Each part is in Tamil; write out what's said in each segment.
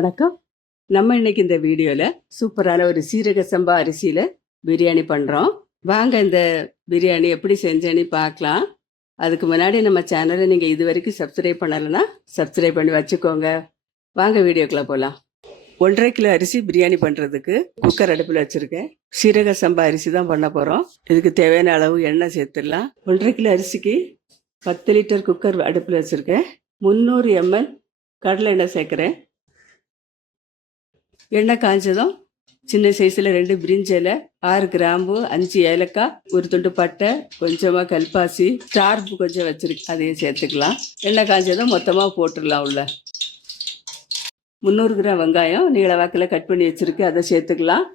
வணக்கம். நம்ம இன்னைக்கு இந்த வீடியோவில் சூப்பரான ஒரு சீரக சம்பா அரிசியில் பிரியாணி பண்ணுறோம் வாங்க இந்த பிரியாணி எப்படி செஞ்சேன்னு பார்க்கலாம். அதுக்கு முன்னாடி நம்ம சேனலை நீங்கள் இது வரைக்கும் சப்ஸ்கிரைப் பண்ணலைன்னா சப்ஸ்கிரைப் பண்ணி வச்சுக்கோங்க. வாங்க வீடியோக்குள்ளே போகலாம் ஒன்றரை கிலோ அரிசி பிரியாணி பண்ணுறதுக்கு குக்கர் அடுப்பில் வச்சுருக்கேன். சீரக சம்பா அரிசி தான் பண்ண போகிறோம் இதுக்கு தேவையான அளவு எண்ணெய் சேர்த்துடலாம். ஒன்றரை கிலோ அரிசிக்கு பத்து லிட்டர் குக்கர் அடுப்பில் வச்சுருக்கேன். முந்நூறு எம்எல் கடலை எண்ணெய் சேர்க்குறேன். எண்ணெய் காஞ்சதும் சின்ன சைஸில் ரெண்டு பிரிஞ்சி ஆறு கிராம்பு அஞ்சு ஏலக்காய் ஒரு துண்டு பட்டை கொஞ்சமாக கல்பாசி ஸ்டார்பு கொஞ்சம் வச்சுருக்கு அதையும் சேர்த்துக்கலாம். எண்ணெய் காஞ்சதும் மொத்தமாக போட்டுடலாம் உள்ள. முந்நூறு கிராம் வெங்காயம் நீள வாக்கில் கட் பண்ணி வச்சிருக்கு அதை சேர்த்துக்கலாம்.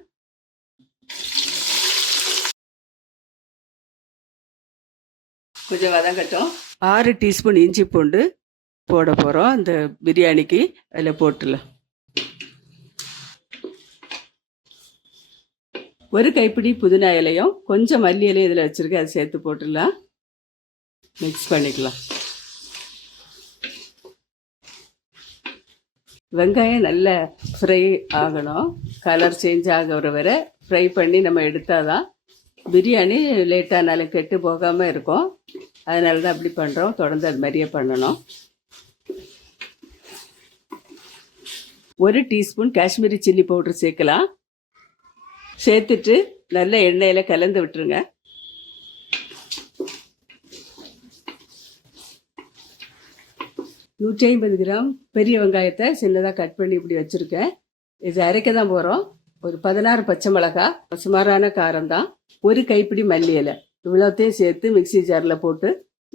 கொஞ்சம் வதங்கட்டும். ஆறு டீஸ்பூன் இஞ்சி பூண்டு போட போகிறோம் அந்த பிரியாணிக்கு அதில் போட்டுடலாம். ஒரு கைப்பிடி புதினா இலையும் கொஞ்சம் மல்லி இலையும் இதில் வச்சுருக்கேன். அதை சேர்த்து போட்டுடலாம். மிக்ஸ் பண்ணிக்கலாம். வெங்காயம் நல்ல ஃப்ரை ஆகணும். கலர் சேஞ்ச் ஆகிற வரை ஃப்ரை பண்ணி நம்ம எடுத்தால் தான் பிரியாணி லேட்டானாலும் கெட்டு போகாமல் இருக்கும். அதனால தான் அப்படி பண்ணுறோம் தொடர்ந்து அது மாதிரியே பண்ணணும். ஒரு டீஸ்பூன் காஷ்மீரி சில்லி பவுடர் சேர்க்கலாம். சேர்த்துட்டு நல்ல எண்ணெயில் கலந்து விட்டுருங்க. நூற்றி ஐம்பது கிராம் பெரிய வெங்காயத்தை சின்னதாக கட் பண்ணி இப்படி வச்சுருக்கேன். இது அரைக்க தான் போகிறோம் ஒரு பதினாறு பச்சை மிளகா சுமாரான காரம் தான். ஒரு கைப்பிடி மல்லி இலை. இவ்வளோத்தையும் சேர்த்து மிக்ஸி ஜாரில் போட்டு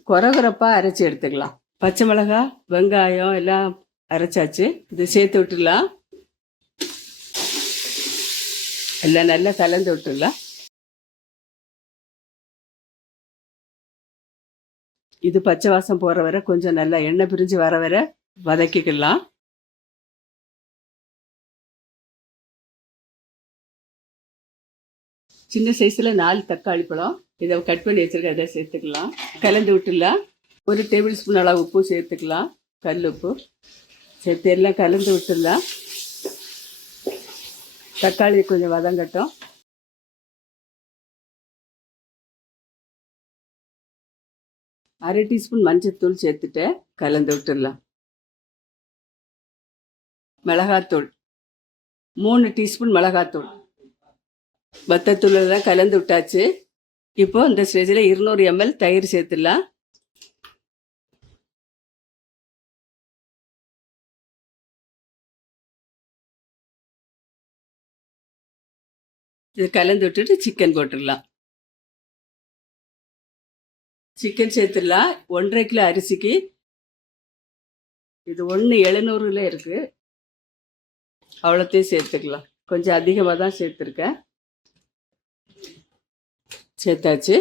குறகுறப்பாக அரைச்சி எடுத்துக்கலாம். பச்சை மிளகா வெங்காயம் எல்லாம் அரைச்சாச்சு. இது சேர்த்து விட்டுடலாம். எல்லாம் நல்லா கலந்து விட்டுடலாம் இது பச்சை வாசம் போகிற வரை கொஞ்சம் நல்லா எண்ணெய் பிரிஞ்சு வர வரை வதக்கிக்கலாம். சின்ன சைஸில் நாலு தக்காளி பழம். இதை கட் பண்ணி வச்சிருக்க இதை சேர்த்துக்கலாம். கலந்து விட்டுடலாம் ஒரு டேபிள் ஸ்பூன் அளவு உப்பு சேர்த்துக்கலாம். கல் உப்பு. சேர்த்து எல்லாம் கலந்து விட்டுடலாம் தக்காளி கொஞ்சம் வதங்கட்டும். அரை டீஸ்பூன் மஞ்சத்தூள் சேர்த்துட்டு கலந்து விட்டுடலாம். மிளகாத்தூள். மூணு டீஸ்பூன் மிளகாத்தூள். வத்தத்தூள் எல்லாம் கலந்து விட்டாச்சு. இப்போ இந்த ஸ்டேஜில் இருநூறு எம்எல் தயிர் சேர்த்துடலாம். இது கலந்து விட்டுட்டு சிக்கன் போட்டுடலாம். சிக்கன் சேர்த்துடலாம். ஒன்றரை கிலோ அரிசிக்கு இது ஒன்று எழுநூறுல இருக்கு. அவ்வளோத்தையும் சேர்த்துக்கலாம். கொஞ்சம் அதிகமாக தான் சேர்த்துருக்கேன். சேர்த்தாச்சு.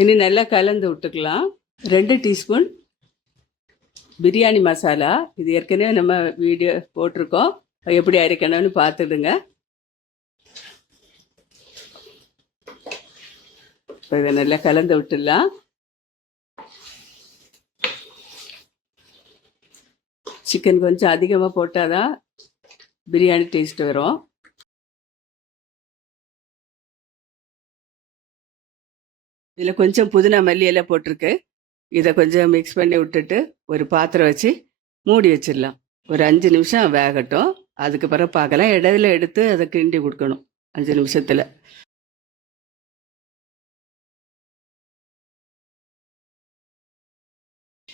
இனி நல்லா கலந்து விட்டுக்கலாம். ரெண்டு டீஸ்பூன் பிரியாணி மசாலா. இது ஏற்கனவே நம்ம வீடியோ போட்டிருக்கோம். எப்படி அரைக்கணும்னு பார்த்துடுங்க. இப்போ இதை நல்லா கலந்து விட்டுடலாம் சிக்கன் கொஞ்சம் அதிகமாக போட்டால் தான் பிரியாணி டேஸ்ட் வரும் இதில் கொஞ்சம் புதினா மல்லி எல்லாம் போட்டிருக்கு இதை கொஞ்சம் மிக்ஸ் பண்ணி விட்டுட்டு ஒரு பாத்திரம் வச்சு மூடி வச்சிடலாம் ஒரு அஞ்சு நிமிஷம் வேகட்டும் அதுக்கு பிறகு பார்க்கலாம் இடையில எடுத்து அதை கிண்டி கொடுக்கணும் அஞ்சு நிமிஷத்தில்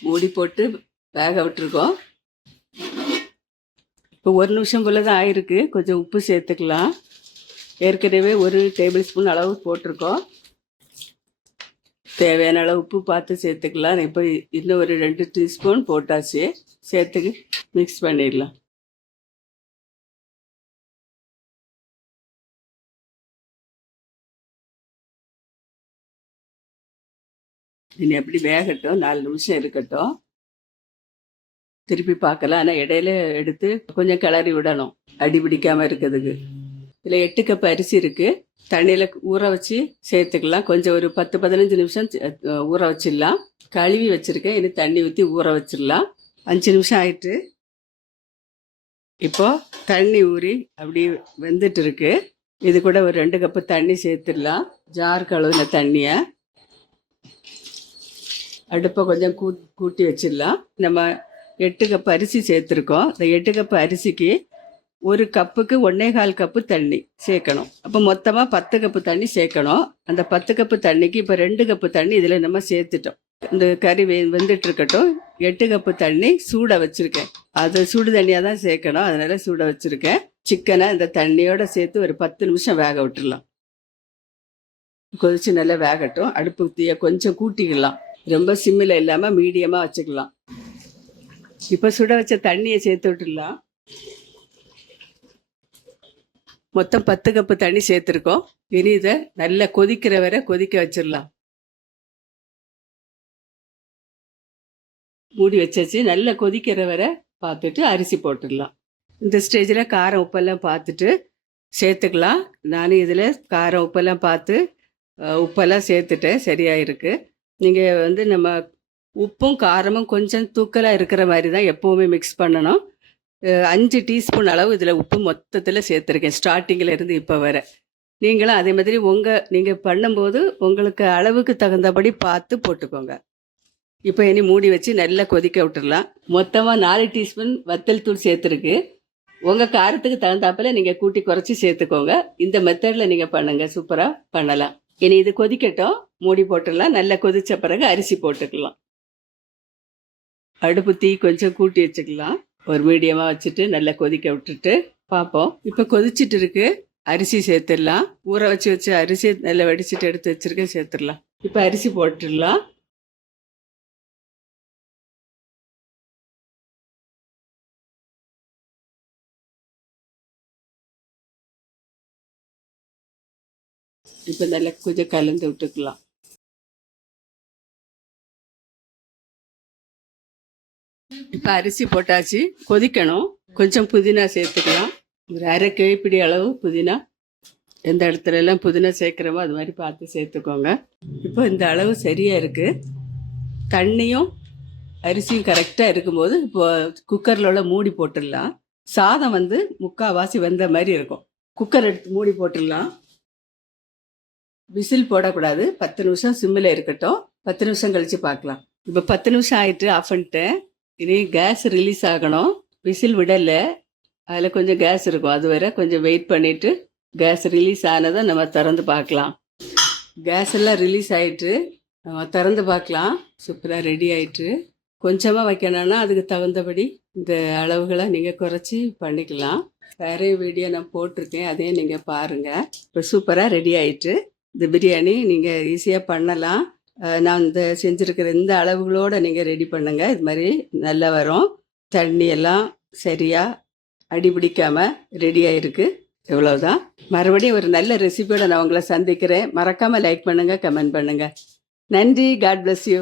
மூடி போட்டு வேக விட்டுருக்கோம். இப்போ ஒரு நிமிஷம் போல தான் ஆயிருக்கு. கொஞ்சம் உப்பு சேர்த்துக்கலாம். ஏற்கனவே ஒரு டேபிள் ஸ்பூன் அளவு போட்டிருக்கோம். தேவையான அளவு உப்பு பார்த்து சேர்த்துக்கலாம். இப்போ இன்னும் ஒரு ரெண்டு டீஸ்பூன் போட்டாச்சு. சேர்த்துக்கு மிக்ஸ் பண்ணிடலாம். இனி எப்படி வேகட்டும் நாலு நிமிஷம் இருக்கட்டும். திருப்பி பார்க்கலாம். ஆனால் இடையில எடுத்து கொஞ்சம் கிளறி விடணும். அடி பிடிக்காம இருக்கிறதுக்கு. இதில் எட்டு கப் அரிசி இருக்கு. தண்ணியில் ஊற வச்சு சேர்த்துக்கலாம். கொஞ்சம் ஒரு பத்து பதினஞ்சு நிமிஷம் ஊற வச்சிடலாம். கழுவி வச்சுருக்கேன். இனி தண்ணி ஊற்றி ஊற வச்சிடலாம். அஞ்சு நிமிஷம் ஆயிட்டு இப்போ தண்ணி ஊறி அப்படி வெந்துட்டு இருக்கு. இது கூட ஒரு ரெண்டு கப்பு தண்ணி சேர்த்துடலாம். ஜார் கழுவுன தண்ணியை. அடுப்பை கொஞ்சம் கூ கூட்டி வச்சிடலாம். நம்ம எட்டு கப்பு அரிசி சேர்த்துருக்கோம். இந்த எட்டு கப்பு அரிசிக்கு ஒரு கப்புக்கு ஒன்னே கால் கப்பு தண்ணி சேர்க்கணும். அப்போ மொத்தமாக பத்து கப்பு தண்ணி சேர்க்கணும். அந்த பத்து கப்பு தண்ணிக்கு இப்போ ரெண்டு கப்பு தண்ணி இதில் நம்ம சேர்த்துட்டோம். இந்த கறி வெ வெந்துட்டு இருக்கட்டும் எட்டு கப்பு தண்ணி சூட வச்சுருக்கேன். அது சுடு தண்ணியாக தான் சேர்க்கணும். அதனால சூட வச்சுருக்கேன். சிக்கனை இந்த தண்ணியோட சேர்த்து ஒரு பத்து நிமிஷம் வேக விட்டுடலாம். கொதிச்சு நல்லா வேகட்டும். அடுப்பு தீயை கொஞ்சம் கூட்டிக்கலாம். ரொம்ப சிம்மில் இல்லாமல் மீடியமாக வச்சுக்கலாம். இப்போ சுட வச்ச தண்ணியை சேர்த்து விட்டுடலாம். மொத்தம் பத்து கப்பு தண்ணி சேர்த்துருக்கோம். இனி இதை நல்லா கொதிக்கிற வரை கொதிக்க வச்சிடலாம். மூடி வச்சாச்சு. நல்லா கொதிக்கிற வரை பார்த்துட்டு அரிசி போட்டுடலாம். இந்த ஸ்டேஜில் காரம் உப்பெல்லாம் பார்த்துட்டு சேர்த்துக்கலாம். நானும் இதில் காரம் உப்பெல்லாம் பார்த்து உப்பெல்லாம் சேர்த்துட்டேன். சரியாக இருக்குது நீங்கள் வந்து நம்ம உப்பும் காரமும் கொஞ்சம் தூக்கலாக இருக்கிற மாதிரி தான் எப்போவுமே மிக்ஸ் பண்ணணும். அஞ்சு டீஸ்பூன் அளவு இதில் உப்பு மொத்தத்தில் சேர்த்துருக்கேன். ஸ்டார்டிங்கில் இருந்து இப்போ வர. நீங்களும் அதே மாதிரி உங்கள் நீங்கள் பண்ணும்போது உங்களுக்கு அளவுக்கு தகுந்தபடி பார்த்து போட்டுக்கோங்க. இப்போ இனி மூடி வச்சு நல்லா கொதிக்க விட்டுடலாம் மொத்தமாக நாலு டீஸ்பூன் வத்தல் தூள் சேர்த்துருக்கு. உங்கள் காரத்துக்கு தகுந்தாப்பில் நீங்கள் கூட்டி குறைச்சி சேர்த்துக்கோங்க. இந்த மெத்தடில் நீங்கள் பண்ணுங்கள் சூப்பராக பண்ணலாம். இனி இது கொதிக்கட்டும். மூடி போட்டுடலாம். நல்லா கொதித்த பிறகு அரிசி போட்டுக்கலாம். அடுப்பு தீ கொஞ்சம் கூட்டி வச்சுக்கலாம். ஒரு மீடியமாக வச்சுட்டு நல்லா கொதிக்க விட்டுட்டு பார்ப்போம். இப்போ கொதிச்சிட்டு இருக்கு. அரிசி சேர்த்துடலாம். ஊற வச்சு வச்சு அரிசி நல்லா வடிச்சிட்டு எடுத்து வச்சிருக்கேன். சேர்த்துடலாம். இப்போ அரிசி போட்டுடலாம். இப்போ நல்லா கொஞ்சம் கலந்து விட்டுக்கலாம். இப்போ அரிசி போட்டாச்சு. கொதிக்கணும். கொஞ்சம் புதினா சேர்த்துக்கலாம். ஒரு அரை கைப்பிடி அளவு புதினா. எந்த இடத்துல எல்லாம் புதினா சேர்க்குறோமோ அது மாதிரி பார்த்து சேர்த்துக்கோங்க. இப்போ இந்த அளவு சரியாக இருக்குது தண்ணியும் அரிசியும் கரெக்டாக இருக்கும்போது இப்போ குக்கரில் உள்ள மூடி போட்டுடலாம். சாதம் வந்து முக்கால்வாசி வெந்த மாதிரி இருக்கும். குக்கர் எடுத்து மூடி போட்டுடலாம். விசில் போடக்கூடாது. பத்து நிமிஷம் சிம்மில் இருக்கட்டும். பத்து நிமிஷம் கழித்து பார்க்கலாம். இப்போ பத்து நிமிஷம் ஆயிட்டு ஆஃப் பண்ணிட்டேன் இனி கேஸ் ரிலீஸ் ஆகணும். விசில் விடலை. அதில் கொஞ்சம் கேஸ் இருக்கும். அது வரை கொஞ்சம் வெயிட் பண்ணிவிட்டு கேஸ் ரிலீஸ் ஆனதை நம்ம திறந்து பார்க்கலாம். கேஸ் எல்லாம் ரிலீஸ் ஆயிட்டு நம்ம திறந்து பார்க்கலாம். சூப்பராக ரெடி ஆயிட்டு கொஞ்சமாக வைக்கணும்னா அதுக்கு தகுந்தபடி இந்த அளவுகளை நீங்கள் குறைச்சி பண்ணிக்கலாம். வேறே வீடியோ நான் போட்டிருக்கேன். அதையும் நீங்கள் பாருங்கள் இப்போ சூப்பராக ரெடி ஆயிட்டு இந்த பிரியாணி நீங்கள் ஈஸியாக பண்ணலாம். நான் இந்த செஞ்சுருக்கிற இந்த அளவுகளோடு நீங்கள் ரெடி பண்ணுங்கள் இது மாதிரி நல்லா வரும். தண்ணி எல்லாம் சரியாக அடிபிடிக்காமல் பிடிக்காமல் ரெடி ஆயிருக்கு. மறுபடியும் ஒரு நல்ல ரெசிபியோட நான் உங்களை சந்திக்கிறேன். மறக்காமல் லைக் பண்ணுங்கள் கமெண்ட் பண்ணுங்கள் நன்றி. God bless you.